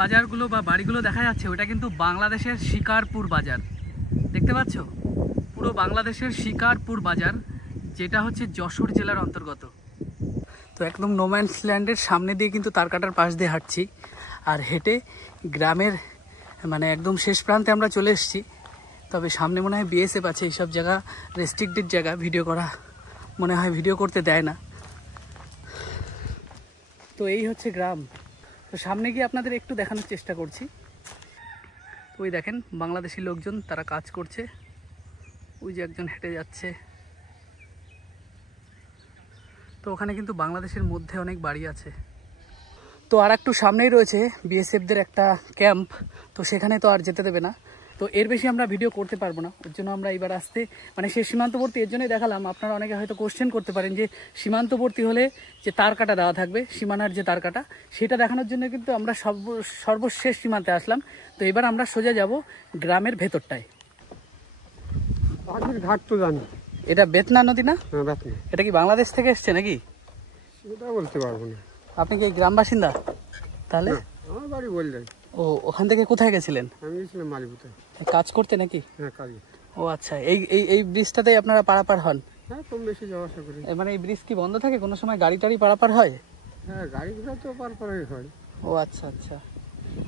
বাজারগুলো বা বাড়িগুলো দেখা যাচ্ছে ওটা কিন্তু বাংলাদেশের শিকারপুর বাজার, দেখতে পাচ্ছ? পুরো বাংলাদেশের শিকারপুর বাজার, যেটা হচ্ছে যশোর জেলার অন্তর্গত। তো একদম নোম্যান্স ল্যান্ডের সামনে দিয়ে কিন্তু তারকাটার পাশ দিয়ে হাঁটছি, আর হেঁটে গ্রামের মানে একদম শেষ প্রান্তে আমরা চলে এসেছি। তবে সামনে মনে হয় বিএসএফ আছে, এইসব জায়গা রেস্ট্রিক্টেড জায়গা, ভিডিও করা মনে হয় ভিডিও করতে দেয় না। তো এই হচ্ছে গ্রাম। তো সামনে গিয়ে আপনাদের একটু দেখানোর চেষ্টা করছি। ওই দেখেন বাংলাদেশি লোকজন, তারা কাজ করছে। ওই যে একজন হেঁটে যাচ্ছে। তো ওখানে কিন্তু বাংলাদেশের মধ্যে অনেক বাড়ি আছে। তো আর একটু সামনেই রয়েছে বিএসএফদের একটা ক্যাম্প, তো সেখানে তো আর যেতে দেবে না। তো এর বেশি আমরা ভিডিও করতে পারবো না, ওর জন্য আমরা এবার আসতে মানে সে সীমান্তবর্তী এর জন্যই দেখালাম। আপনারা অনেকে হয়তো কোশ্চেন করতে পারেন যে সীমান্তবর্তী হলে যে তার কাটা দেওয়া থাকবে, সীমানার যে তার কাটা, সেটা দেখানোর জন্য কিন্তু আমরা সর্বশেষ সীমান্তে আসলাম। তো এবার আমরা সোজা যাব গ্রামের ভেতরটায়। ঘাট তো জানি, এটা বেতনা নদী না? বেতনা। এটা কি বাংলাদেশ থেকে এসছে নাকি? সেটা বলতে পারবো না। আপনি কি গ্রাম বাসিন্দা? তাহলে আমার বাড়ি বললেন। ও, ওখান থেকে কোথায় গেছিলেন? আমি গেছিলাম মালিপুরে কাজ করতে নাকি? হ্যাঁ, কাজ। ও আচ্ছা, এই এই এই ব্রিজটাতেই আপনারা পারাপার হন? হ্যাঁ, কম বেশি যাওয়া আসা করি। মানে এই ব্রিজ কি বন্ধ থাকে কোনো সময়? গাড়ি টাড়ি পারাপার হয়? হ্যাঁ, গাড়িগুলো তো পারাপারই হয়। ও আচ্ছা আচ্ছা।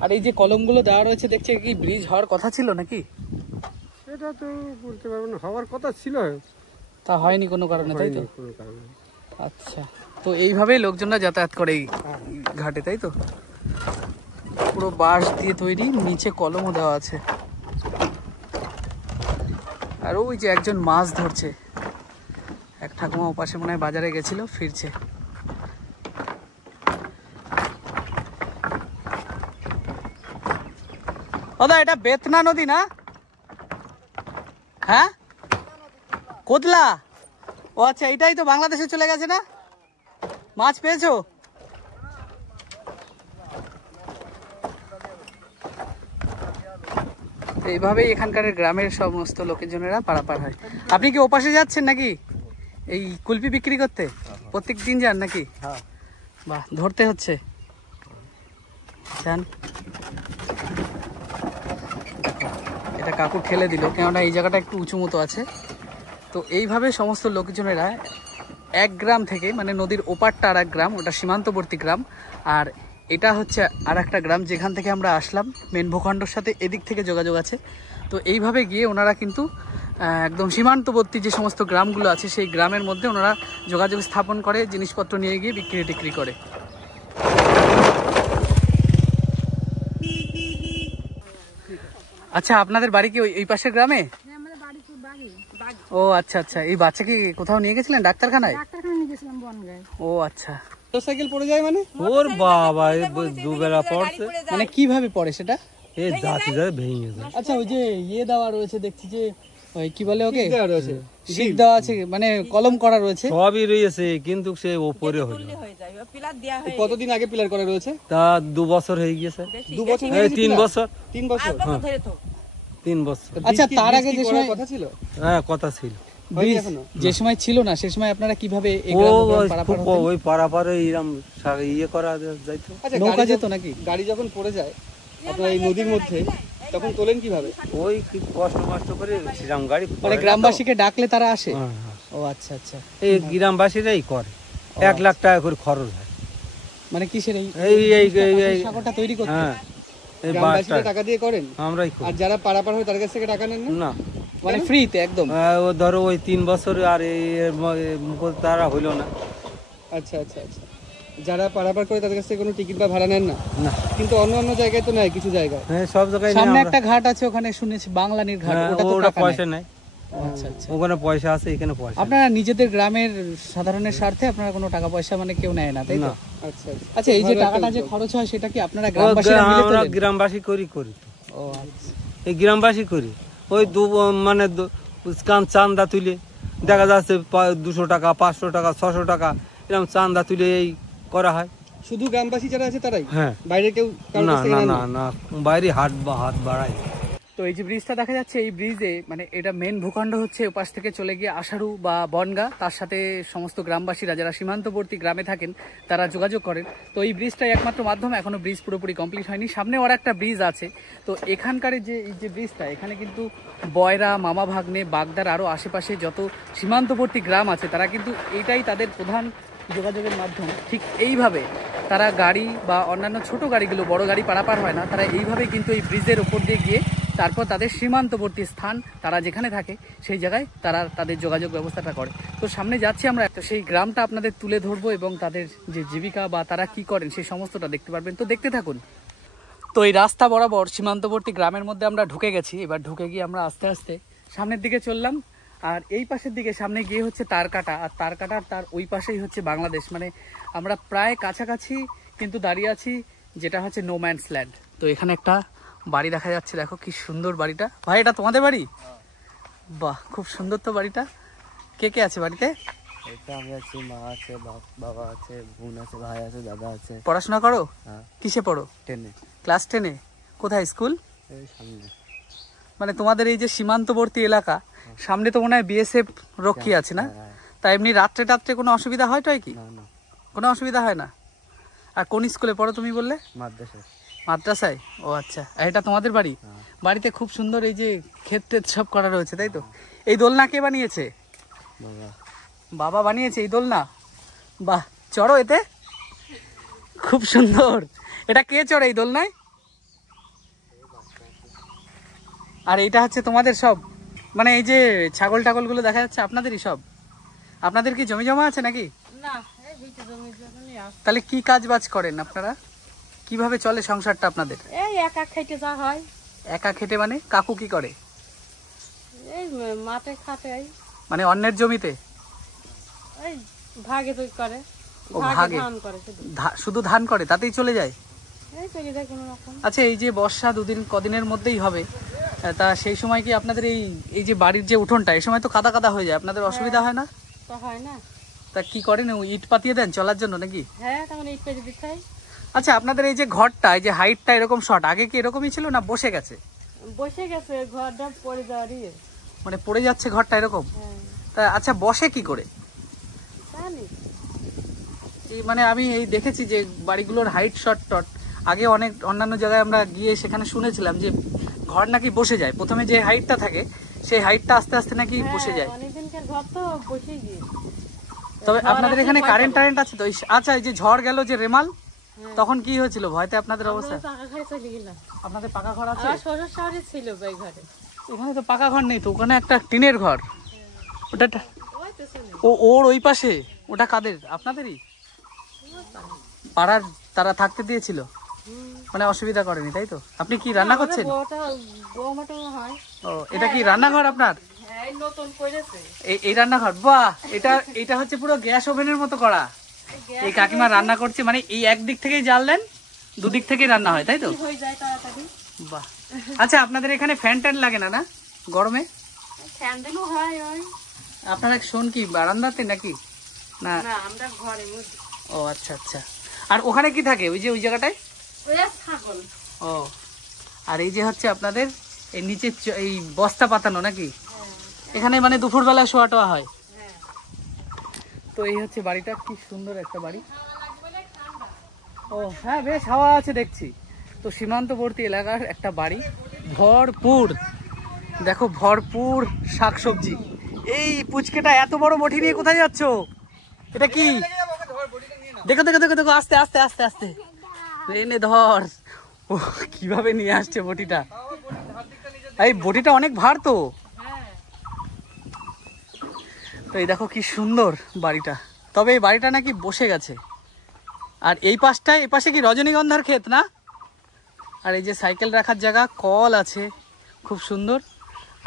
আর এই যে কলমগুলো দেওয়া রয়েছে দেখছি, কি ব্রিজ হওয়ার কথা ছিল নাকি? সেটা তো বলতে পারবো না, হওয়ার কথা ছিল, তা হয়নি কোনো কারণে, তাই তো? কোনো কারণে। আচ্ছা, তো এইভাবেই লোকজনরা যাতায়াত করে এই ঘাটে, তাই তো? পুরো বাঁশ দিয়ে তৈরি, নিচে কলমও দেওয়া আছে। আর ওই যে একজন মাছ ধরছে, এক ঠাকুমা ওপাশে মনে হয় বাজারে গেছিল, ফিরছে। দাদা, এটা বেতনা নদী না? হ্যাঁ, কোদলা। ও আচ্ছা, এটাই তো বাংলাদেশে চলে গেছে না? মাছ পেয়েছো? এইভাবেই এখানকার গ্রামের সমস্ত লোকজনেরা পারাপার হয়। আপনি কি ওপাশে যাচ্ছেন নাকি এই কুলপি বিক্রি করতে? প্রত্যেক দিন যান নাকি? বাহ, ধরতে হচ্ছে। যান। এটা কাকু ঠেলে দিল, কেননা এই জায়গাটা একটু উঁচু মতো আছে। তো এইভাবে সমস্ত লোকজনেরা এক গ্রাম থেকে, মানে নদীর ওপারটা আর এক গ্রাম, ওটা সীমান্তবর্তী গ্রাম, আর এটা হচ্ছে আর একটা গ্রাম যেখান থেকে আমরা আসলাম। মেন ভূখণ্ডের সাথে এদিক থেকে যোগাযোগ আছে। তো এইভাবে গিয়ে ওনারা কিন্তু একদম সীমান্তবর্তী যে সমস্ত গ্রামগুলো আছে সেই গ্রামের মধ্যে ওনারা যোগাযোগ স্থাপন করে, জিনিসপত্র নিয়ে গিয়ে বিক্রি টিক্রি করে। আচ্ছা, আপনাদের বাড়ি কি ওই পাশের গ্রামে? ও আচ্ছা আচ্ছা। এই বাচ্চা কি কোথাও নিয়ে গেছিলেন ডাক্তারখানায়? ও আচ্ছা। সাইকেল পড়ে যায় মানে? ওর বাবা, দুবেলা পড়ছে। মানে কিভাবে পড়ে সেটা? এই জাতি যায় ভেঙে যায়। আচ্ছা, ওই যে ইয়ে দেওয়া রয়েছে দেখছি, যে ওই কি বলে ওকে, শিক দেওয়া আছে, মানে কলম করা রয়েছে। সবই রয়েছে, কিন্তু সে উপরে হলো। কতদিন আগে পিলার করা রয়েছে? তা 2 বছর হয়ে গেছে। 2 বছর? 3 বছর। 3 বছর? 3 বছর। আচ্ছা, তার আগে যে সময় কথা ছিল? হ্যাঁ, কথা ছিল। যে সময় ছিল না, সে সময় আপনারা কিভাবে ওই পারাপারে এরকম ইয়ে করা যাইতো? নৌকা যেত নাকি? গাড়ি যখন পড়ে যায় আপনার এই নদীর মধ্যে, তখন তোলেন কিভাবে? ওই কি কষ্ট করে শ্রীরাম গাড়ি, মানে গ্রামবাসীকে ডাকলে তারা আসে? ও আচ্ছা আচ্ছা। এই গ্রামবাসীরাই করে। 1 লাখ টাকা করে খরচ হয়। মানে কিসের এই সাগরটা তৈরি করতে? হ্যাঁ, এই গ্রামবাসীরা টাকা দিয়ে করেন? আমরাই করি। আর যারা পারাপার হয় তার কাছ থেকে টাকা নেন না? মানে ফ্রিতে একদম? ও ধরো ওই 3 বছর, আর তারা হইলো না। আচ্ছা আচ্ছা আচ্ছা। যারা পারাপার করে তাদের কাছ থেকে কোনো টিকিট বা ভাড়া নেন না? না। কিন্তু অন্য জায়গায় তো নাই, কিছু জায়গায়। হ্যাঁ, সব জায়গায়। সামনে একটা ঘাট আছে, ওখানে শুনেছি বাংলানির ঘাট, ওটা পয়সা নাই। আচ্ছা আচ্ছা। ওখানে পয়সা আছে, এখানে পয়সা। আপনারা নিজেদের গ্রামের সাধারণের স্বার্থে আপনারা কোনো টাকা পয়সা মানে কেউ নেয় না, তাই তো? আচ্ছা আচ্ছা। এই যে টাকাটা যে খরচ হয় সেটা কি আপনারা গ্রামবাসীরা মিলে আমরা গ্রামবাসী করি? ও আচ্ছা। এই গ্রামবাসী করি। ওই মানে চান্দা তুলে দেখা যাচ্ছে 200 টাকা, 500 টাকা, 600 টাকা এরকম চান্দা তুলে এই করা হয়। শুধু গ্রামবাসী যারা আছে তারাই? হ্যাঁ। বাইরে কেউ? না না না না, বাইরে হাত বাড়ায়। তো এই যে ব্রিজটা দেখা যাচ্ছে, এই ব্রিজে মানে এটা মেন ভূখণ্ড হচ্ছে ওপাশ থেকে চলে গিয়ে আশারু বা বনগা, তার সাথে সমস্ত গ্রামবাসীরা যারা সীমান্তবর্তী গ্রামে থাকেন তারা যোগাযোগ করেন। তো এই ব্রিজটাই একমাত্র মাধ্যম, এখনো ব্রিজ পুরোপুরি কমপ্লিট হয়নি। সামনে আর একটা ব্রিজ আছে। তো এখানকার যে এই যে ব্রিজটা, এখানে কিন্তু বয়রা, মামা ভাগ্নে, বাগদার আরও আশেপাশে যত সীমান্তবর্তী গ্রাম আছে তারা কিন্তু এইটাই তাদের প্রধান যোগাযোগের মাধ্যম। ঠিক এইভাবে তারা গাড়ি বা অন্যান্য ছোট গাড়িগুলো, বড় গাড়ি পারাপার হয় না, তারা এইভাবেই কিন্তু এই ব্রিজের ওপর দিয়ে গিয়ে তারপর তাদের সীমান্তবর্তী স্থান তারা যেখানে থাকে সেই জায়গায় তারা তাদের যোগাযোগ ব্যবস্থাটা করে। তো সামনে যাচ্ছি আমরা, তো সেই গ্রামটা আপনাদের তুলে ধরবো এবং তাদের যে জীবিকা বা তারা কি করেন সেই সমস্তটা দেখতে পারবেন। তো দেখতে থাকুন। তো এই রাস্তা বরাবর সীমান্তবর্তী গ্রামের মধ্যে আমরা ঢুকে গেছি। এবার ঢুকে গিয়ে আমরা আস্তে আস্তে সামনের দিকে চললাম। আর এই পাশের দিকে সামনে গিয়ে হচ্ছে তারকাটা, আর তারকাটার তার ওই পাশেই হচ্ছে বাংলাদেশ। মানে আমরা প্রায় কাছাকাছি কিন্তু দাঁড়িয়ে আছি, যেটা হচ্ছে নো ম্যানস ল্যান্ড। তো এখানে একটা বাড়ি দেখা যাচ্ছে, দেখো কি সুন্দর বাড়িটা। ভাই, এটা তোমাদের বাড়ি? বাহ, খুব সুন্দর তো বাড়িটা। কে কে আছে বাড়িতে? আমি আছি, মা আছে, বাবা আছে, বোন আছে, ভাই আছে, দাদা আছে। পড়াশোনা করো? হ্যাঁ। কিসে পড়ো? 10-এ। ক্লাস 10-এ? কোথায় স্কুল? এই সামনে। মানে তোমাদের এই যে সীমান্তবর্তী এলাকা, সামনে তো মনে হয় বিএসএফ রক্ষী আছে না? তাই এমনি রাত্রে টাত্রে কোনো অসুবিধা হয় টয় কি? না, কোনো অসুবিধা হয় না। আর কোন স্কুলে পড়ো তুমি বললে? মাদ্রাসায়। ও আচ্ছা, আর এটা তোমাদের বাড়ি? বাড়িতে খুব সুন্দর এই যে ক্ষেত টেত সব করা রয়েছে, তাই তো? এই দোলনা কে বানিয়েছে? বাবা বানিয়েছে এই দোলনা? বাহ, চড়ো এতে, খুব সুন্দর। এটা কে চড়ে এই দোলনায়? আর এইটা হচ্ছে তোমাদের সব, মানে এই যে ছাগল টাগল গুলো দেখা যাচ্ছে আপনাদেরই সব? আপনাদের কি জমি জমা আছে নাকি? তাহলে কি কাজ বাজ করেন আপনারা? কিভাবে চলে সংসারটা আপনাদের? এই একা খেতে যা হয়। একা খেটে মানে? কাকু কি করে? এই মাঠে খাটে, মানে অন্যের জমিতে? এই ভাগে তুই করে। ও ভাগে ধান করে শুধু ধান করে, তাতেই চলে যায়? এই চলে যায় কোনো রকম। আচ্ছা, এই যে বর্ষা কদিনের মধ্যেই হবে, তা সেই সময় কি আপনাদের এই যে বাড়ির যে উঠোনটা, এই সময় তো কাদা কাদা হয়ে যায়, আপনাদের অসুবিধা হয় না? তো হয় না। তা কি করেন, ইট পাতিয়ে দেন চলার জন্য নাকি? হ্যাঁ, তখন ইট পেতে দিতে হয়। আচ্ছা, আপনাদের এই যে ঘরটা, এই যে হাইটটা এরকম শর্ট, আগে কি এরকমই ছিল না বসে গেছে? বসে গেছে, ঘরটা পড়ে যাওয়ারই। মানে পড়ে যাচ্ছে ঘরটা এরকম? হ্যাঁ। তা আচ্ছা, বসে কি করে? জানি মানে আমি এই দেখেছি যে বাড়িগুলোর হাইট শর্ট টট, আগে অনেক অন্যান্য জায়গায় আমরা গিয়ে সেখানে শুনেছিলাম যে ঘর নাকি বসে যায়, প্রথমে যে হাইটটা থাকে সেই হাইটটা আস্তে আস্তে নাকি বসে যায়। অনেকদিনকার ঘর তো বসে গিয়ে। তবে আপনাদের এখানে কারেন্ট টারেন্ট আছে তো? আচ্ছা, এই যে ঝড় গেল যে রেমাল, তখন কি হয়েছিল? ভয়তে আপনাদের অবস্থা? আপনাদের পাকা ঘর আছে? শ্বশুর শাশুড়ি ছিল ওই ঘরে। ওখানে তো পাকা ঘর নেই তো, ওখানে একটা টিনের ঘর। ওটা ওর ওই পাশে, ওটা কাদের? আপনাদেরই পাড়ার? তারা থাকতে দিয়েছিল, মানে অসুবিধা করেনি, তাই তো? আপনি কি রান্না করছেন? ও, এটা কি রান্নাঘর আপনার? এই রান্নাঘর? বাহ, এটা হচ্ছে পুরো গ্যাস ওভেনের মতো করা। এই কাকিমা রান্না করছে, মানে এই একদিক থেকেই জ্বাললেন, দুদিক থেকেই রান্না হয়, তাই তো? বাহ। আচ্ছা, আপনাদের এখানে ফ্যান ট্যান লাগে না না গরমে? আপনারা শোন কি বারান্দাতে নাকি? না, আমরা ঘরে। ও আচ্ছা আচ্ছা। আর ওখানে কি থাকে ওই যে ওই জায়গাটায়? ও, আর এই যে হচ্ছে আপনাদের এই নিচে এই বস্তা পাতানো নাকি? এখানে মানে দুপুরবেলা শোয়া টোয়া হয়? তো এই হচ্ছে বাড়িটা, কি সুন্দর একটা বাড়ি। ও হ্যাঁ, বেশ হাওয়া আছে দেখছি। তো সীমান্তবর্তী এলাকার একটা বাড়ি, ভরপুর, দেখো ভরপুর শাকসবজি। এই পুচকেটা এত বড় বটি নিয়ে কোথায় যাচ্ছ? এটা কি? দেখো দেখো দেখো দেখো, আস্তে আস্তে আস্তে আস্তে এনে ধর। ও কিভাবে নিয়ে আসছে বটিটা। এই বটিটা অনেক ভার তো। তো এই দেখো কি সুন্দর বাড়িটা। তবে এই বাড়িটা নাকি বসে গেছে। আর এই পাশটায়, এই পাশে কি রজনীগন্ধার ক্ষেত না? আর এই যে সাইকেল রাখার জায়গা, কল আছে খুব সুন্দর।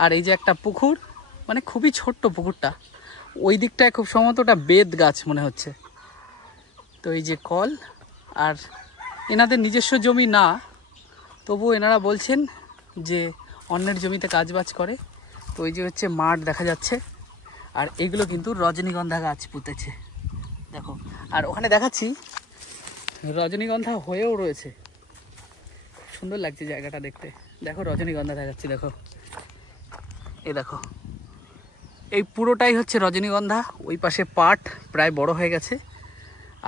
আর এই যে একটা পুকুর, মানে খুবই ছোট্ট পুকুরটা, ওই দিকটায় খুব সম্ভবত ওটা বেত গাছ মনে হচ্ছে। তো এই যে কল, আর এনাদের নিজস্ব জমি না, তবু এনারা বলছেন যে অন্যের জমিতে কাজবাজ করে। তো ওই যে হচ্ছে মাঠ দেখা যাচ্ছে, আর এগুলো কিন্তু রজনীগন্ধা গাছ পুঁতেছে দেখো। আর ওখানে দেখাচ্ছি রজনীগন্ধা হয়েও রয়েছে, খুব সুন্দর লাগছে জায়গাটা দেখতে। দেখো রজনীগন্ধা দেখাচ্ছি, দেখো এই দেখো, এই পুরোটাই হচ্ছে রজনীগন্ধা। ওই পাশে পাট প্রায় বড় হয়ে গেছে,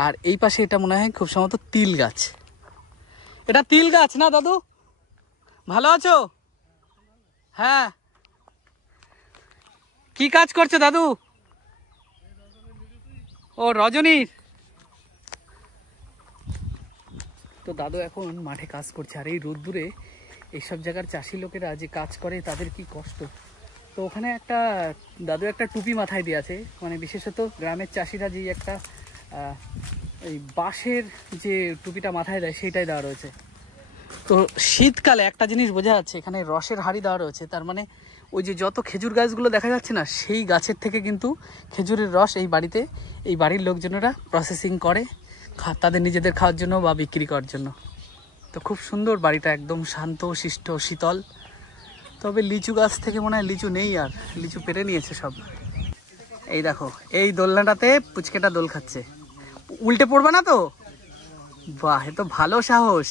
আর এই পাশে এটা মনে হয় খুব সম্ভবত তিল গাছ। এটা তিল গাছ না দাদু? ভালো আছো? হ্যাঁ, কি কাজ করছে দাদু? ও রজনীর। তো দাদু এখন মাঠে কাজ করছে, আর এই রোদ্দুরে এইসব জায়গার চাষি লোকেরা যে কাজ করে তাদের কি কষ্ট। তো ওখানে একটা দাদু একটা টুপি মাথায় দিয়ে আছে, মানে বিশেষত গ্রামের চাষিরা যে একটা এই বাঁশের যে টুপিটা মাথায় দেয় সেইটাই দেওয়া রয়েছে। তো শীতকালে একটা জিনিস বোঝা যাচ্ছে, এখানে রসের হাঁড়ি দেওয়া রয়েছে, তার মানে ওই যে যত খেজুর গাছগুলো দেখা যাচ্ছে না, সেই গাছের থেকে কিন্তু খেজুরের রস এই বাড়িতে এই বাড়ির লোকজনেরা প্রসেসিং করে তাদের নিজেদের খাওয়ার জন্য বা বিক্রি করার জন্য। তো খুব সুন্দর বাড়িটা, একদম শান্ত শিষ্ট শীতল। তবে লিচু গাছ থেকে মনে হয় লিচু নেই, আর লিচু পেরে নিয়েছে সব। এই দেখো এই দোলনাটাতে পুচকেটা দোল খাচ্ছে, উল্টে পড়বে না তো? বাহ, এ তো ভালো সাহস।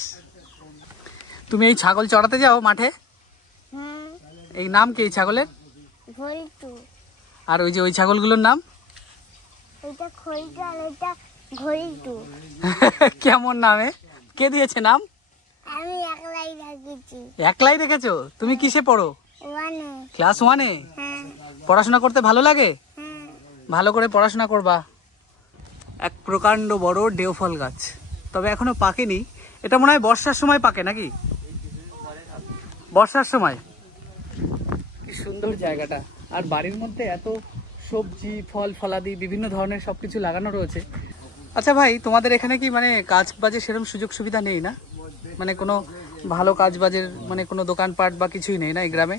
তুমি এই ছাগল চড়াতে যাও মাঠে? এই নাম কি এই ছাগলের? ঘড়িটু। আর ওই যে ওই ছাগলগুলোর নাম? এটা খড়িটু আর এটা ঘড়িটু। কেমন নামে? কে দিয়েছে নাম? আমি একলাই রেখেছি। একলাই রেখেছো? তুমি কিসে পড়ো? ওয়ানে। ক্লাস 1-এ? হ্যাঁ পড়াশোনা করতে ভালো লাগে? হ্যাঁ। ভালো করে পড়াশোনা করবা। এক প্রকাণ্ড বড় দেওফল গাছ, তবে এখনো পাকেনি। এটা মনে হয় বর্ষার সময় পাকে নাকি? বর্ষার সময়। কি সুন্দর জায়গাটা, আর বাড়ির মধ্যে এত সবজি ফল ফলাদি বিভিন্ন ধরনের সবকিছু লাগানো রয়েছে। আচ্ছা ভাই, তোমাদের এখানে কি মানে কাজ বাজে সেরকম সুযোগ সুবিধা নেই না? মানে কোনো ভালো কাজ বাজের মানে কোনো দোকানপাট বা কিছুই নেই না এই গ্রামে?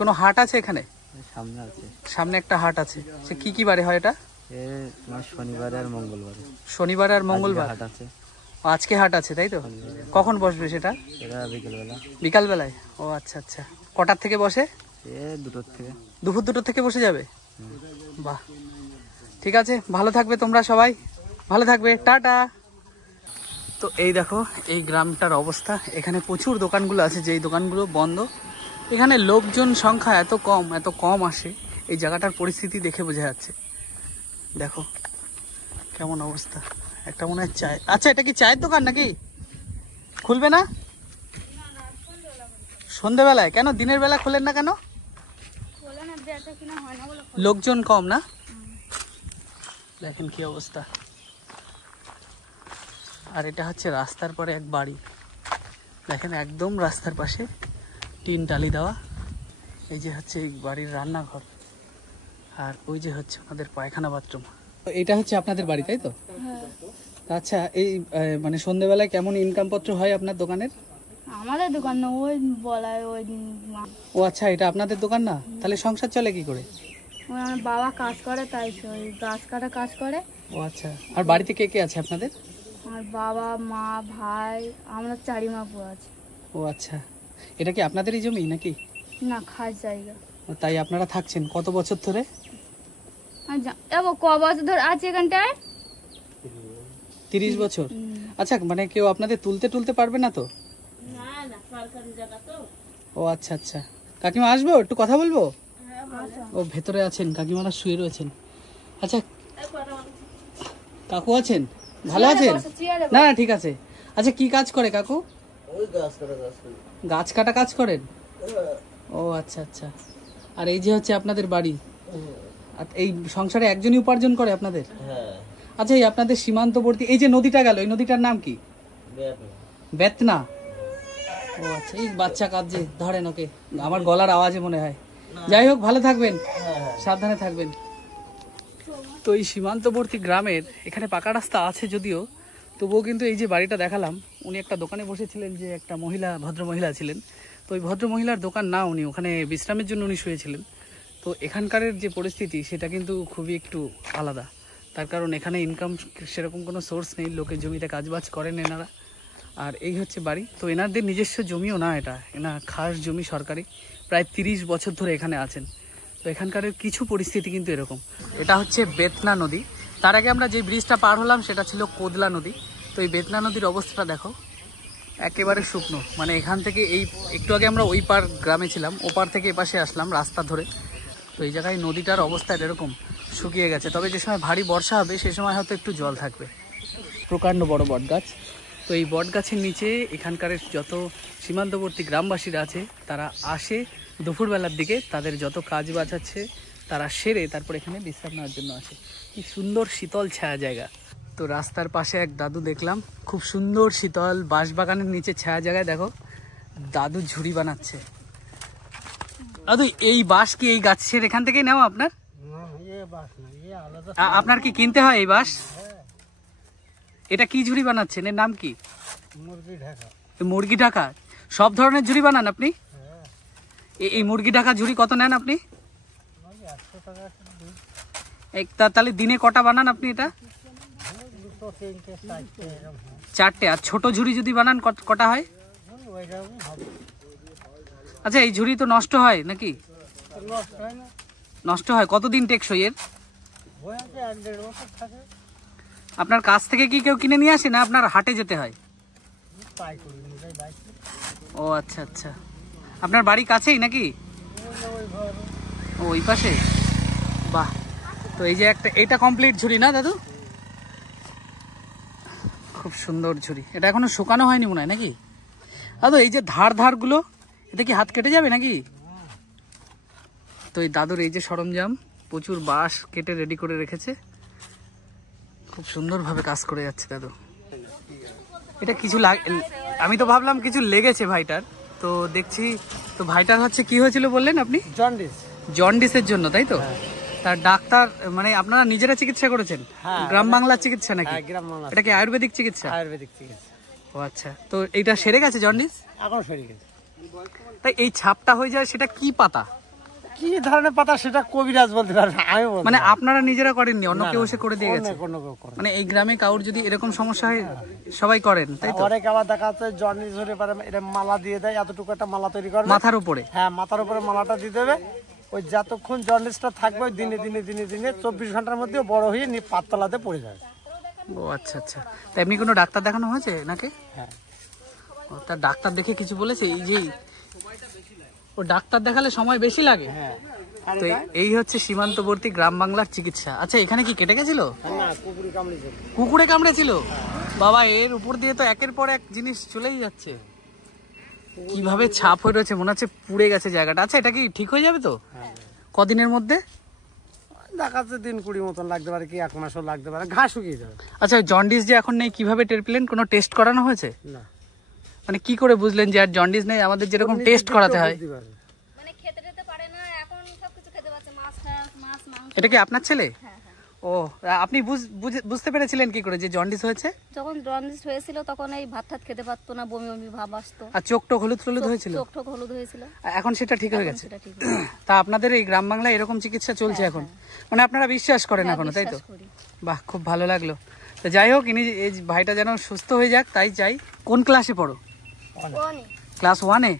কোনো হাট আছে এখানে? সামনে আছে, সামনে একটা হাট আছে। সে কি কি বারে হয় এটা? শনিবার আর মঙ্গলবার। শনিবার আর মঙ্গলবার হাট আছে। আজকে হাট আছে তাই তো? কখন বসবে সেটা? এটা বিকেলবেলা। বিকালবেলায়? ও আচ্ছা আচ্ছা। কটার থেকে বসে? দুটোর থেকে। দুপুর 2টো থেকে বসে যাবে? বাহ, ঠিক আছে, ভালো থাকবে তোমরা সবাই, ভালো থাকবে, টাটা। তো এই দেখো এই গ্রামটার অবস্থা। এখানে প্রচুর দোকানগুলো আছে, যেই দোকানগুলো বন্ধ। এখানে লোকজন সংখ্যা এত কম আসে, এই জায়গাটার পরিস্থিতি দেখে বোঝা যাচ্ছে। দেখো কেমন অবস্থা। একটা মনে হয় চায়, আচ্ছা এটা কি চায়ের দোকান নাকি? খুলবে না সন্ধ্যেবেলায়? কেন দিনের বেলা খোলেন না কেন? লোকজন কম না? দেখেন কি অবস্থা। আর এটা হচ্ছে রাস্তার পরে এক বাড়ি, দেখেন একদম রাস্তার পাশে টিন টালি দেওয়া। এই যে হচ্ছে এই বাড়ির রান্নাঘর, আর ওই যে হচ্ছে আমাদের পায়খানা বাথরুম। এটা হচ্ছে আপনাদের বাড়ি তাই তো? আচ্ছা, এই মানে সন্ধ্যেবেলায় কেমন ইনকাম পত্র হয় আপনার দোকানের? আমাদের দোকান না, ওই বলায় ওই ও আচ্ছা, এটা আপনাদের দোকান না? তাহলে সংসার চলে কি করে? আমার বাবা কাজ করে, তাই ওই গাছ কাটা কাজ করে। ও আচ্ছা। আর বাড়িতে কে কে আছে আপনাদের? আমার বাবা মা ভাই, আমরা 4 মা বউ আছে। ও আচ্ছা, এটা কি আপনাদেরই জমি নাকি? না, খাস জায়গা। তাই আপনারা থাকছেন কত বছর ধরে? ক বছর ধরে আছে এখানটায়? 30 বছর। আচ্ছা, মানে কেউ আপনাদের তুলতে পারবে না তো? ও আচ্ছা আচ্ছা। কাকিমা আসবো, একটু কথা বলবো? ও ভেতরে আছেন, কাকিমারা শুয়ে রয়েছেন। আচ্ছা, কাকু আছেন? ভালো আছেন? না না ঠিক আছে। আচ্ছা, কি কাজ করে কাকু? গাছ কাটা কাজ করেন? ও আচ্ছা আচ্ছা। আর এই যে হচ্ছে আপনাদের বাড়ি, আর এই সংসারে একজনই উপার্জন করে আপনাদের? আচ্ছা, এই আপনাদের সীমান্তবর্তী এই যে নদীটা গেল, এই নদীটার নাম কি? বেতনা। ও আচ্ছা, এই বাচ্চা কাঁদছে, ধরেন ওকে, আমার গলার আওয়াজে মনে হয়। যাই হোক, ভালো থাকবেন, সাবধানে থাকবেন। তো এই সীমান্তবর্তী গ্রামের এখানে পাকা রাস্তা আছে যদিও, তবুও কিন্তু এই যে বাড়িটা দেখালাম, উনি একটা দোকানে বসেছিলেন, যে একটা মহিলা, ভদ্র মহিলা ছিলেন। তো ওই ভদ্র মহিলার দোকান না, উনি ওখানে বিশ্রামের জন্য উনি শুয়েছিলেন। তো এখানকারের যে পরিস্থিতি সেটা কিন্তু খুবই একটু আলাদা, তার কারণ এখানে ইনকাম সেরকম কোনো সোর্স নেই, লোকের জমিতে কাজবাজ করেন এনারা। আর এই হচ্ছে বাড়ি। তো এনাদের নিজস্ব জমিও না, এটা এনার খাস জমি সরকারি, প্রায় 30 বছর ধরে এখানে আছেন। তো এখানকার কিছু পরিস্থিতি কিন্তু এরকম। এটা হচ্ছে বেতনা নদী। তার আগে আমরা যে ব্রিজটা পার হলাম সেটা ছিল কোদলা নদী। তো এই বেতনা নদীর অবস্থাটা দেখো, একেবারে শুকনো, মানে এখান থেকে এই একটু আগে আমরা ওই পার গ্রামে ছিলাম, ওপার থেকে এপাশে আসলাম রাস্তা ধরে। তো এই জায়গায় নদীটার অবস্থা এরকম শুকিয়ে গেছে, তবে যে সময় ভারী বর্ষা হবে সে সময় হয়তো একটু জল থাকবে। প্রকাণ্ড বড় বট গাছ। তো এই বট গাছের নিচে এখানকার যত সীমান্তবর্তী গ্রামবাসীরা আছে তারা আসে দুপুরবেলার দিকে, তাদের যত কাজ বাজ আছে তারা সেরে তারপর এখানে বিশ্রাম নেওয়ার জন্য আসে। কি সুন্দর শীতল ছায়া জায়গা। তো রাস্তার পাশে এক দাদু দেখলাম, খুব সুন্দর শীতল বাঁশবাগানের নিচে ছায়া জায়গায় দেখো দাদু ঝুড়ি বানাচ্ছে। দাদু এই বাঁশ কি এই গাছের এখান থেকেই নেওয়া আপনার? আপনার কি কিনতে হয় এই বাঁশ? এটা কি ঝুড়ি বানাচ্ছেন, এর নাম কি? মুরগি ঢাকা। সব ধরনের ঝুড়ি বানান আপনি? এই মুরগি ঢাকা ঝুড়ি কত নেন আপনি? তাহলে দিনে কটা বানান আপনি এটা? 4টে। আর ছোট ঝুড়ি যদি বানান কটা হয়? আচ্ছা এই ঝুড়ি তো নষ্ট হয় নাকি? নষ্ট হয়। কতদিন টেকসই এর? আপনার কাছ থেকে কি কেউ কিনে নিয়ে আসে না আপনার হাটে যেতে হয়? ও আচ্ছা আচ্ছা। আপনার বাড়ি কাছেই নাকি? ওই পাশে। বাহ। তো এই যে একটা, এটা কমপ্লিট ঝুড়ি না দাদু? খুব সুন্দর ঝুড়ি। এটা এখনো শুকানো হয়নি মনে হয় নাকি দাদু? এই যে ধার গুলো, এতে কি হাত কেটে যাবে নাকি? তো এই দাদুর এই যে সরঞ্জাম, প্রচুর বাঁশ কেটে রেডি করে রেখেছে, খুব সুন্দরভাবে কাজ করে যাচ্ছে দাদু। এটা কিছু আমি তো ভাবলাম কিছু লেগেছে ভাইটার, তো দেখছি তো ভাইটার হচ্ছে কি হয়েছিল বললেন আপনি? জন্ডিস। জন্ডিসের জন্য, তাই তো? তার ডাক্তার মানে আপনারা নিজেরা চিকিৎসা করেছেন? গ্রাম বাংলার চিকিৎসা নাকি? এটা কি আয়ুর্বেদিক চিকিৎসা? আয়ুর্বেদিক চিকিৎসা। ও আচ্ছা। তো এইটা সেরে গেছে জন্ডিস? এখন সেরে গেছে। তাই এই ছাপটা হয়ে যায়, সেটা কি পাতা, কি ধরনের পাতা সেটা কবিরাজ বলতে পারবে, আমি বলতে মানে আপনারা নিজেরা করেননি, অন্য কেউ এসে করে দিয়ে গেছে? কোনো কেউ করে। মানে এই গ্রামে কাউর যদি এরকম সমস্যা হয় সবাই করেন, তাই তো? অনেক আবার দেখা যাচ্ছে জন্ডিস হতে পারে, এটা মালা দিয়ে দেয়, এতটুকু একটা মালা তৈরি করে মাথার উপরে। হ্যাঁ, মাথার উপরে মালাটা দিয়ে দেবে। ওই যতক্ষণ জন্ডিসটা থাকবে দিনে দিনে দিনে দিনে 24 ঘন্টার মধ্যে বড় হয়ে পাততলাতে পড়ে যাবে। ও আচ্ছা আচ্ছা। তা এমনি কোনো ডাক্তার দেখানো হয়েছে নাকি? হ্যাঁ। ও, তার ডাক্তার দেখে কিছু বলেছে? এই যে ও ডাক্তার দেখালে সময় বেশি লাগে। হ্যাঁ। তো এই হচ্ছে সীমান্তবর্তী গ্রাম বাংলার চিকিৎসা। আচ্ছা এখানে কি কেটে গেছিল? না, কুকুরে কামড়েছিল। কুকুরে কামড়েছিল? বাবা, এর উপর দিয়ে তো একের পর এক জিনিস চলেই যাচ্ছে। কিভাবে ছাপ হয়ে রয়েছে, মনে হচ্ছে পুড়ে গেছে জায়গাটা। আচ্ছা এটা কি ঠিক হয়ে যাবে তো কদিনের মধ্যে? দেখা যাচ্ছে দিন 20 মতন লাগতে পারে, কি 1 মাসও লাগতে পারে, ঘাস শুকিয়ে যাবে। আচ্ছা জন্ডিস যে এখন নেই, কিভাবে টের পেলেন? কোনো টেস্ট করানো হয়েছে? না। মানে কি করে বুঝলেন যে আর জন্ডিস নেই? আমাদের যেরকম টেস্ট করাতে হয়। মানে খেতে টেতে পারে না, এখন সবকিছু খেতে পারছে, মাছ মাংস। এটা কি আপনার ছেলে? ও, আপনি বুঝতে পেরেছিলেন কি করে যে জন্ডিস হয়েছে? যখন জন্ডিস হয়েছিল তখন এই ভাত টাত খেতে পারতো না, বমি বমি ভাব আসতো, আর চোখ টোক হলুদ হলুদ হয়েছিল? চোখ টোক হলুদ হয়েছিল। এখন সেটা ঠিক হয়ে গেছে? সেটা ঠিক তা আপনাদের এই গ্রাম বাংলায় এরকম চিকিৎসা চলছে এখন? মানে আপনারা বিশ্বাস করেন এখনো, তাই তো? বাহ, খুব ভালো লাগলো। তো যাই হোক, ইনি এই ভাইটা যেন সুস্থ হয়ে যাক তাই চাই। কোন ক্লাসে পড়ো? ক্লাস 1-এ?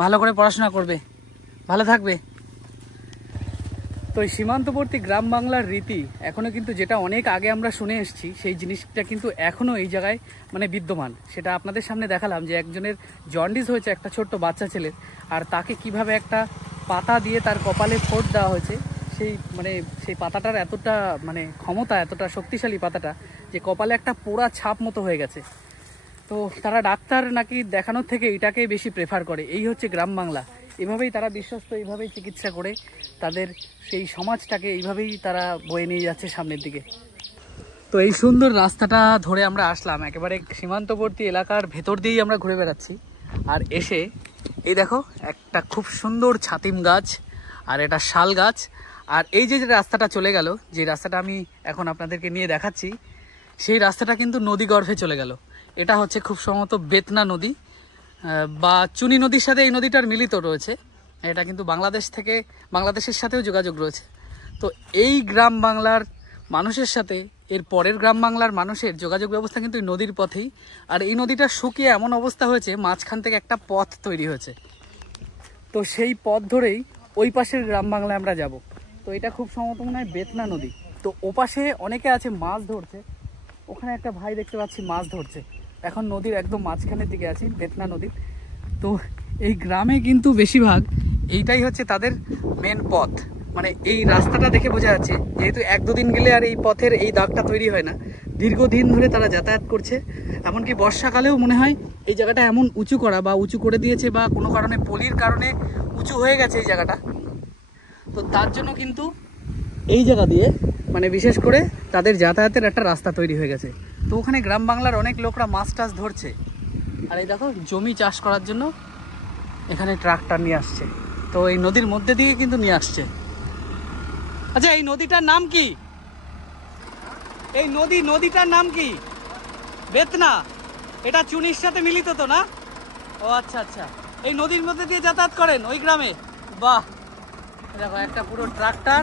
ভালো করে পড়াশোনা করবে, ভালো থাকবে। তো এই সীমান্তবর্তী গ্রাম বাংলার রীতি এখনো কিন্তু, যেটা অনেক আগে আমরা শুনে এসেছি, সেই জিনিসটা কিন্তু এখনো এই জায়গায় মানে বিদ্যমান। সেটা আপনাদের সামনে দেখালাম যে একজনের জন্ডিস হয়েছে, একটা ছোট্ট বাচ্চা ছেলের, আর তাকে কিভাবে একটা পাতা দিয়ে তার কপালে ফোঁট দেওয়া হয়েছে। সেই পাতাটার এতটা মানে ক্ষমতা, এতটা শক্তিশালী পাতাটা, যে কপালে একটা পোড়া ছাপ মতো হয়ে গেছে। তো তারা ডাক্তার নাকি দেখানোর থেকে এটাকে বেশি প্রেফার করে। এই হচ্ছে গ্রাম বাংলা। এভাবেই তারা বিশ্বস্ত, এইভাবেই চিকিৎসা করে তাদের সেই সমাজটাকে এইভাবেই তারা বয়ে নিয়ে যাচ্ছে সামনের দিকে। তো এই সুন্দর রাস্তাটা ধরে আমরা আসলাম, একেবারে সীমান্তবর্তী এলাকার ভেতর দিয়েই আমরা ঘুরে বেড়াচ্ছি। আর এসে এই দেখো একটা খুব সুন্দর ছাতিম গাছ, আর এটা শাল গাছ। আর এই যে রাস্তাটা চলে গেল, যে রাস্তাটা আমি এখন আপনাদেরকে নিয়ে দেখাচ্ছি, সেই রাস্তাটা কিন্তু নদী গর্ভে চলে গেল। এটা হচ্ছে খুব সম্ভবত বেতনা নদী বা চুনি নদীর সাথে এই নদীটার মিলিত রয়েছে। এটা কিন্তু বাংলাদেশের সাথেও যোগাযোগ রয়েছে। তো এই গ্রাম বাংলার মানুষের সাথে এর পরের গ্রাম বাংলার মানুষের যোগাযোগ ব্যবস্থা কিন্তু এই নদীর পথেই। আর এই নদীটা শুকিয়ে এমন অবস্থা হয়েছে, মাঝখান থেকে একটা পথ তৈরি হয়েছে। তো সেই পথ ধরেই ওই পাশের গ্রাম বাংলায় আমরা যাব। তো এটা খুব সম্ভবত মনে হয় বেতনা নদী। তো ওপাশে অনেকে আছে মাছ ধরছে, ওখানে একটা ভাই দেখতে পাচ্ছি মাছ ধরছে। এখন নদীর একদম মাঝখানের দিকে আছি, বেতনা নদীর। তো এই গ্রামে কিন্তু বেশিরভাগ এইটাই হচ্ছে তাদের মেন পথ, মানে এই রাস্তাটা দেখে বোঝা যাচ্ছে যেহেতু 1-2 দিন গেলে আর এই পথের এই দাগটা তৈরি হয় না, দীর্ঘদিন ধরে তারা যাতায়াত করছে। এমনকি বর্ষাকালেও মনে হয় এই জায়গাটা এমন উঁচু করা বা উঁচু করে দিয়েছে বা কোনো কারণে পলির কারণে উঁচু হয়ে গেছে এই জায়গাটা। তো তার জন্য কিন্তু এই জায়গা দিয়ে মানে বিশেষ করে তাদের যাতায়াতের একটা রাস্তা তৈরি হয়ে গেছে। তো ওখানে গ্রাম বাংলার অনেক লোকরা মাছ টাছ ধরছে। আর এই দেখো জমি চাষ করার জন্য এখানে ট্রাক্টর নিয়ে আসছে, তো এই নদীর মধ্যে দিয়ে কিন্তু নিয়ে আসছে। আচ্ছা এই নদীটার নাম কি? এই নদীটার নাম কি? বেতনা। এটা চুনির সাথে মিলিত তো না? ও আচ্ছা আচ্ছা, এই নদীর মধ্যে দিয়ে যাতায়াত করেন ওই গ্রামে? বাহ, দেখো একটা পুরো ট্রাক্টর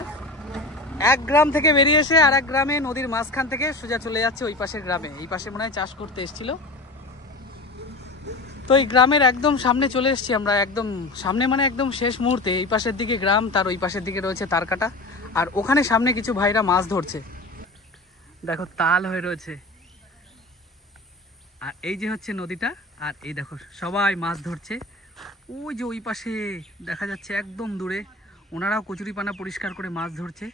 এক গ্রাম থেকে বেরিয়ে এসে আর এক গ্রামে নদীর মাঝখান থেকে সোজা চলে যাচ্ছে ওই পাশের গ্রামে। এই পাশে মনে হয় চাষ করতে এসেছিল। তো এই গ্রামের একদম সামনে চলে এসেছি আমরা, একদম সামনে মানে একদম শেষ মুহূর্তে। এই পাশের দিকে গ্রাম, তার ওই পাশের দিকে রয়েছে তারকাটা, আর ওখানে সামনে কিছু ভাইরা মাছ ধরছে, দেখো তাল হয়ে রয়েছে। আর এই যে হচ্ছে নদীটা, আর এই দেখো সবাই মাছ ধরছে। ওই যে ওই পাশে দেখা যাচ্ছে একদম দূরে, ওনারাও কচুরিপানা পরিষ্কার করে মাছ ধরছে।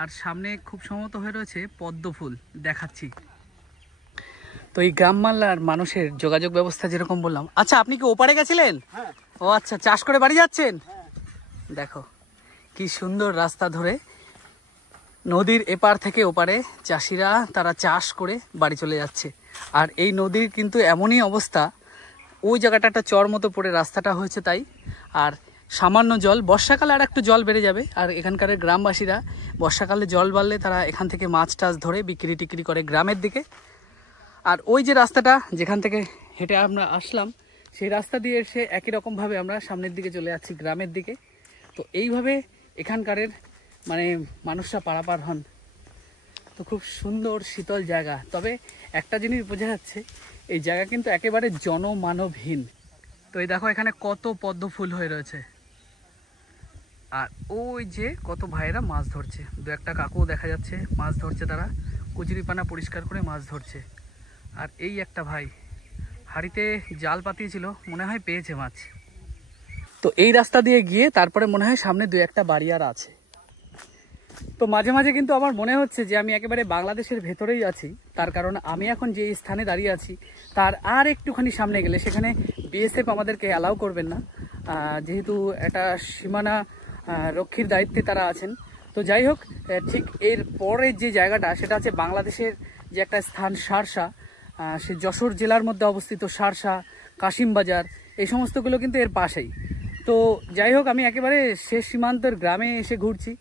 আর সামনে খুব সম্ভবত হয়ে রয়েছে পদ্ম ফুল, দেখাচ্ছি। তো এই গ্রাম বাংলার মানুষের যোগাযোগ ব্যবস্থা যেরকম বললাম। আচ্ছা আপনি কি ওপারে গেছিলেন? ও আচ্ছা, চাষ করে বাড়ি যাচ্ছেন? দেখো কি সুন্দর রাস্তা ধরে নদীর এপার থেকে ওপারে চাষিরা তারা চাষ করে বাড়ি চলে যাচ্ছে। আর এই নদীর কিন্তু এমনই অবস্থা, ওই জায়গাটা একটা চর মতো পড়ে রাস্তাটা হয়েছে তাই। আর সামান্য জল, বর্ষাকালে আর একটু জল বেড়ে যাবে। আর এখানকার গ্রামবাসীরা বর্ষাকালে জল বাড়লে তারা এখান থেকে মাছ টাছ ধরে বিক্রি টিক্রি করে গ্রামের দিকে। আর ওই যে রাস্তাটা যেখান থেকে হেঁটে আমরা আসলাম, সেই রাস্তা দিয়ে এসে একই রকমভাবে আমরা সামনের দিকে চলে যাচ্ছি গ্রামের দিকে। তো এইভাবে এখানকারের মানে মানুষরা পারাপার হন। তো খুব সুন্দর শীতল জায়গা। তবে একটা জিনিস বোঝা যাচ্ছে, এই জায়গা কিন্তু একেবারে জনমানবহীন। তো এই দেখো এখানে কত পদ্ম ফুল হয়ে রয়েছে। আর ওই যে কত ভাইয়েরা মাছ ধরছে, 2-1টা কাকুও দেখা যাচ্ছে মাছ ধরছে, তারা কচুরিপানা পরিষ্কার করে মাছ ধরছে। আর এই একটা ভাই হাঁড়িতে জাল পাতিয়েছিল, মনে হয় পেয়েছে মাছ। তো এই রাস্তা দিয়ে গিয়ে তারপরে মনে হয় সামনে 2-1টা বাড়ি আর আছে। তো মাঝে মাঝে কিন্তু আমার মনে হচ্ছে যে আমি একেবারে বাংলাদেশের ভেতরেই আছি, তার কারণ আমি এখন যে স্থানে দাঁড়িয়ে আছি তার আর একটুখানি সামনে গেলে সেখানে বিএসএফ আমাদেরকে অ্যালাউ করবেন না, যেহেতু এটা সীমানা রক্ষীর দায়িত্বে তারা আছেন। তো যাই হোক, ঠিক এর পরের যে জায়গাটা সেটা হচ্ছে বাংলাদেশের যে একটা স্থান শার্শা, সে যশোর জেলার মধ্যে অবস্থিত শার্শা, কাশিমবাজার, এই সমস্তগুলো কিন্তু এর পাশেই। তো যাই হোক, আমি একেবারে শেষ সীমান্তের গ্রামে এসে ঘুরছি,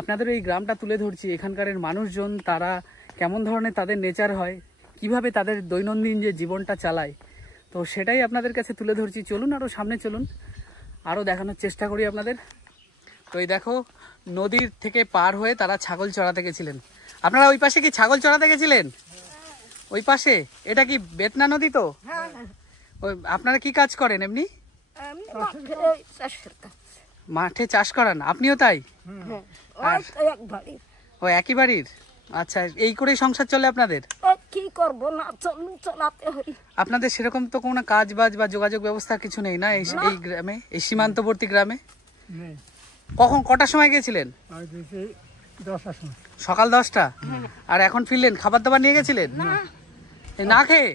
আপনাদের এই গ্রামটা তুলে ধরছি। এখানকার মানুষজন তারা কেমন ধরনের তাদের নেচার হয়, কিভাবে তাদের দৈনন্দিন যে জীবনটা চালায়, তো সেটাই আপনাদের কাছে তুলে ধরছি। চলুন আরও সামনে চলুন, আরও দেখানোর চেষ্টা করি আপনাদের। তো এই দেখো নদীর থেকে পার হয়ে তারা ছাগল চড়াতে গেছিলেন। আপনারা ওই পাশে কি ছাগল চড়াতে গেছিলেন? ওই পাশে এটা কি বেতনা নদী? তো ওই আপনারা কি কাজ করেন এমনি? মাঠে চাষ করান? আপনিও তাই? আর ও একই বাড়ির? আচ্ছা, এই করেই সংসার চলে আপনাদের? কি করবো না, চালাতে হয়। আপনাদের সেরকম তো কোনো কাজ বাজ বা যোগাযোগ ব্যবস্থা কিছু নেই না এই গ্রামে, এই সীমান্তবর্তী গ্রামে? কখন কটার সময় গেছিলেন? সকাল 10টা। আর এখন ফিরলেন? খাবার দাবার নিয়ে গেছিলেন? না খেয়ে?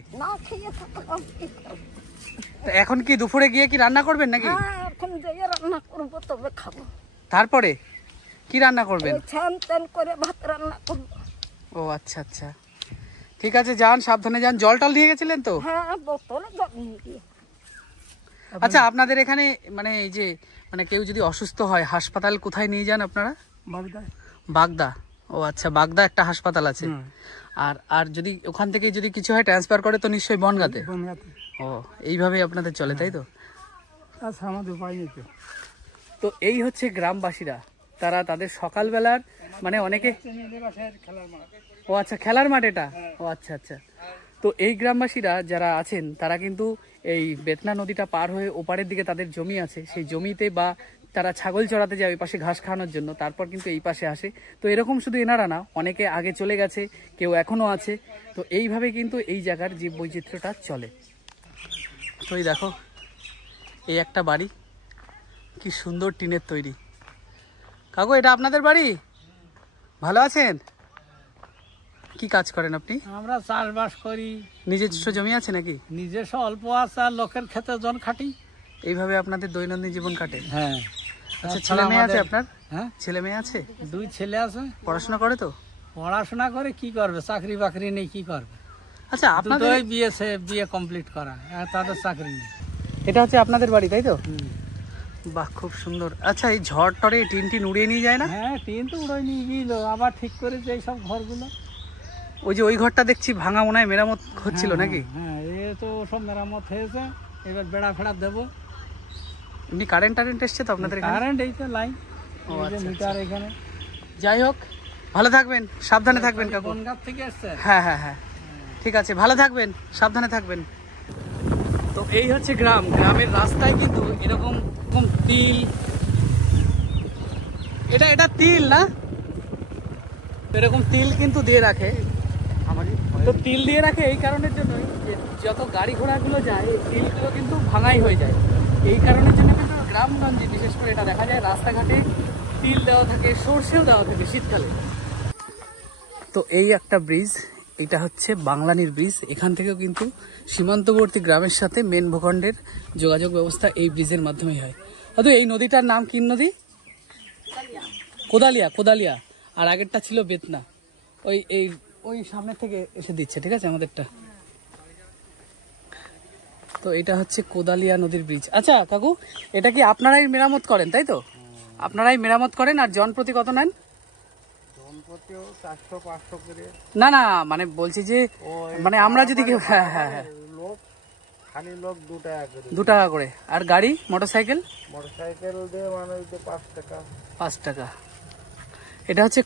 এখন কি দুপুরে গিয়ে কি রান্না করবেন নাকি? এখন যাইয়ে রান্না করবো, তবে খাবো। তারপরে কি রান্না করবেন? ছান করে ভাত রান্না করবো। ও আচ্ছা আচ্ছা, ঠিক আছে, যান, সাবধানে যান। জল টল নিয়ে গেছিলেন তো? হ্যাঁ, বোতলে জল নিয়ে গিয়ে। আচ্ছা, আপনাদের এখানে মানে এই যে মানে কেউ যদি অসুস্থ হয় হাসপাতাল কোথায় নিয়ে যান আপনারা? বাগদা। ও আচ্ছা, বাগদা একটা হাসপাতাল আছে। আর আর যদি ওখান থেকে যদি কিছু হয় ট্রান্সফার করে তো নিশ্চয়ই বনগাঁতে। ও এইভাবে আপনাদের চলে, তাই তো? তো এই হচ্ছে গ্রামবাসীরা, তারা তাদের সকালবেলার মানে অনেকে, ও আচ্ছা খেলার মাঠ এটা, ও আচ্ছা আচ্ছা। তো এই গ্রামবাসীরা যারা আছেন তারা কিন্তু এই বেতনা নদীটা পার হয়ে ওপারের দিকে তাদের জমি আছে, সেই জমিতে বা তারা ছাগল চড়াতে যায় ওই পাশে ঘাস খাওয়ানোর জন্য, তারপর কিন্তু এই পাশে আসে। তো এরকম শুধু এনারা না, অনেকে আগে চলে গেছে, কেউ এখনও আছে। তো এইভাবে কিন্তু এই জায়গার জীব বৈচিত্র্যটা চলে। তো এই দেখো, এই একটা বাড়ি, কি সুন্দর টিনের তৈরি। কাকু, এটা আপনাদের বাড়ি? ভালো আছেন? কি কাজ করেন আপনি? আমরা চাষবাস করি। নিজস্ব জমি আছে নাকি? নিজস্ব অল্প আছে, আর লোকের ক্ষেতে জন খাটি। এইভাবে আপনাদের দৈনন্দিন জীবন কাটে? হ্যাঁ। আচ্ছা, ছেলে মেয়ে আছে আপনার? হ্যাঁ, ছেলে মেয়ে আছে? 2 ছেলে আছে। পড়াশোনা করে? তো পড়াশোনা করে কি করবে, চাকরি বাকরি নেই, কি করবে? আচ্ছা, আপনাদের দুটোই বিয়ে কমপ্লিট করা, আর তাদের চাকরি নেই। এটা হচ্ছে আপনাদের বাড়ি, তাই তো? বাহ, খুব সুন্দর। আচ্ছা, এই ঝড় টরে টিন উড়িয়ে নিয়ে যায় না? হ্যাঁ, টিন তো উড়ে নিয়ে গেল, আবার ঠিক করেছে এই সব ঘরগুলো। ওই যে ওই ঘরটা দেখছি ভাঙা, মনে হয় মেরামত হচ্ছিল নাকি? হ্যাঁ, এ তো সব মেরামত হয়েছে, এবার বেড়া ফেড়া দেবো। এমনি কারেন্ট এসছে তো আপনাদের এখানে? কারেন্ট এই তো লাইন, ও আচ্ছা, মিটার এখানে। যাই হোক, ভালো থাকবেন, সাবধানে থাকবেন কাকু। বনগাঁ থেকে আসছে? হ্যাঁ হ্যাঁ হ্যাঁ, ঠিক আছে, ভালো থাকবেন, সাবধানে থাকবেন। তো এই হচ্ছে গ্রাম। গ্রামের রাস্তায় কিন্তু এরকম তিল, এটা তিল না, এরকম তিল কিন্তু দিয়ে রাখে। তো তিল দিয়ে রাখে এই কারণের জন্যই যে যত গাড়ি ঘোড়াগুলো যায়, এই তিলগুলো কিন্তু ভাঙাই হয়ে যায়। এই কারণের জন্য কিন্তু গ্রামগঞ্জে বিশেষ করে এটা দেখা যায়, রাস্তাঘাটে তিল দেওয়া থাকে, সর্ষেও দেওয়া থাকে শীতকালে। তো এই একটা ব্রিজ, এটা হচ্ছে বাংলানির ব্রিজ। এখান থেকেও কিন্তু সীমান্তবর্তী গ্রামের সাথে মেন ভূখণ্ডের যোগাযোগ ব্যবস্থা এই ব্রিজের মাধ্যমেই হয়। অথবা এই নদীটার নাম কি নদী? কোদালিয়া। আর আগেরটা ছিল বেতনা। ওই সামনে থেকে এসে দিচ্ছে, ঠিক আছে আমাদেরটা। তো এটা হচ্ছে কোদালিয়া নদীর ব্রিজ। আচ্ছা কাকু, এটা কি আপনারাই মেরামত করেন, তাই তো? আপনারাই মেরামত করেন। আর জনপ্রতি কত নেন? না, মানে বলছি যে, মানে আমরা যদি হ্যাঁ 2 টাকা করে। আর গাড়ি মোটরসাইকেল দিয়ে মানে 5 টাকা। এটা হচ্ছে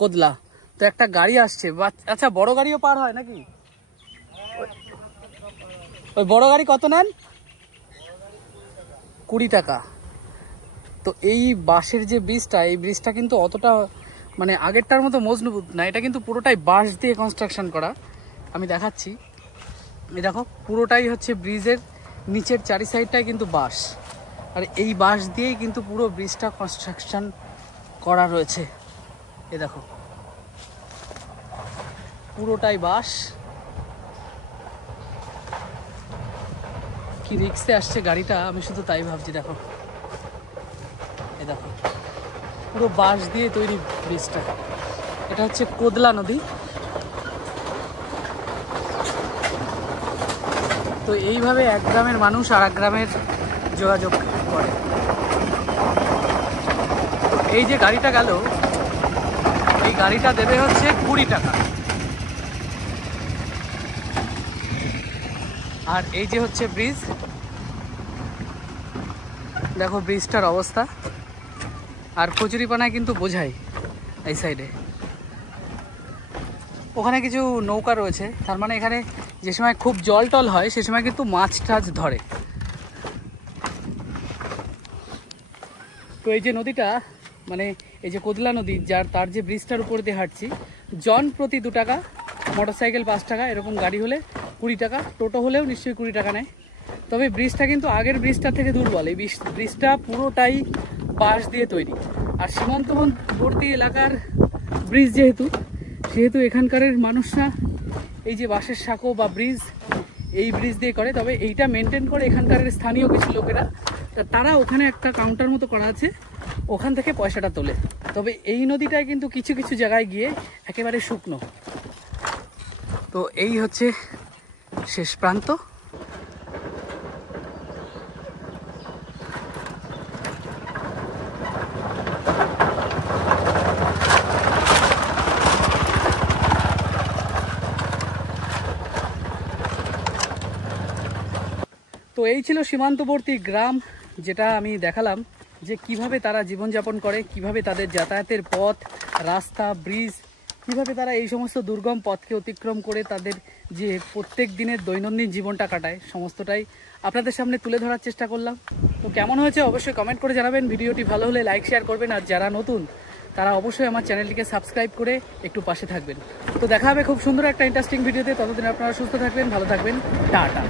কোদলা। তো একটা গাড়ি আসছে। আচ্ছা, বড় গাড়িও পার হয় নাকি? ওই বড় গাড়ি কত নেন? 20 টাকা। তো এই বাঁশের যে ব্রিজটা, এই ব্রিজটা কিন্তু অতটা মানে আগেরটার মতো মজবুত না। এটা কিন্তু পুরোটাই বাঁশ দিয়ে কনস্ট্রাকশন করা। আমি দেখাচ্ছি, এই দেখো, পুরোটাই হচ্ছে ব্রিজের নিচের 4 সাইডটাই কিন্তু বাঁশ। আর এই বাঁশ দিয়েই কিন্তু পুরো ব্রিজটা কনস্ট্রাকশন করা রয়েছে। এই দেখো, পুরোটাই বাঁশ। কি রিক্সে আসছে গাড়িটা, আমি শুধু তাই ভাবছি। দেখো, এই দেখো, পুরো বাঁশ দিয়ে তৈরি ব্রিজটা। এটা হচ্ছে কোদলা নদী। তো এইভাবে এক গ্রামের মানুষ আর এক গ্রামের যোগাযোগ করে। এই যে গাড়িটা গেল, এই গাড়িটা দেবে হচ্ছে 20 টাকা। আর এই যে হচ্ছে ব্রিজ, দেখো ব্রিজটার অবস্থা। আর কচুরিপানায় কিন্তু বোঝাই এই সাইডে। ওখানে কিছু নৌকা রয়েছে, তার মানে এখানে যে সময় খুব জল টল হয় সে সময় কিন্তু মাছ টাছ ধরে। তো এই যে নদীটা, মানে এই যে কোদলা নদী, তার যে ব্রিজটার উপর দিয়ে হাঁটছি, জন প্রতি 2 টাকা, মোটরসাইকেল 5 টাকা, এরকম গাড়ি হলে 20 টাকা, টোটো হলেও নিশ্চয়ই 20 টাকা নেয়। তবে ব্রিজটা কিন্তু আগের ব্রিজটা থেকে দুর্বল। এই ব্রিজটা পুরোটাই বাঁশ দিয়ে তৈরি। আর সীমান্তবর্তী এলাকার ব্রিজ সেহেতু এখানকার মানুষরা এই যে বাঁশের সাঁকো বা ব্রিজ, এই ব্রিজ দিয়ে করে। তবে এইটা মেনটেন করে এখানকার স্থানীয় কিছু লোকেরা, তারা ওখানে একটা কাউন্টার মতো করা আছে, ওখান থেকে পয়সাটা তোলে। তবে এই নদীটায় কিন্তু কিছু কিছু জায়গায় গিয়ে একেবারে শুকনো। তো এই হচ্ছে শেষ প্রান্ত। তো এই ছিল সীমান্তবর্তী গ্রাম, যেটা আমি দেখালাম যে কিভাবে তারা জীবনযাপন করে, কিভাবে তাদের যাতায়াতের পথ, রাস্তা, ব্রিজ কীভাবে তারা এই সমস্ত দুর্গম পথকে অতিক্রম করে তাদের যে প্রত্যেক দিনের দৈনন্দিন জীবনটা কাটায় সমস্তটাই আপনাদের সামনে তুলে ধরার চেষ্টা করলাম। তো কেমন হয়েছে অবশ্যই কমেন্ট করে জানাবেন। ভিডিওটি ভালো হলে লাইক শেয়ার করবেন, আর যারা নতুন তারা অবশ্যই আমার চ্যানেলটিকে সাবস্ক্রাইব করে একটু পাশে থাকবেন। তো দেখা হবে খুব সুন্দর একটা ইন্টারেস্টিং ভিডিওতে। ততদিন আপনারা সুস্থ থাকবেন, ভালো থাকবেন, টাটা।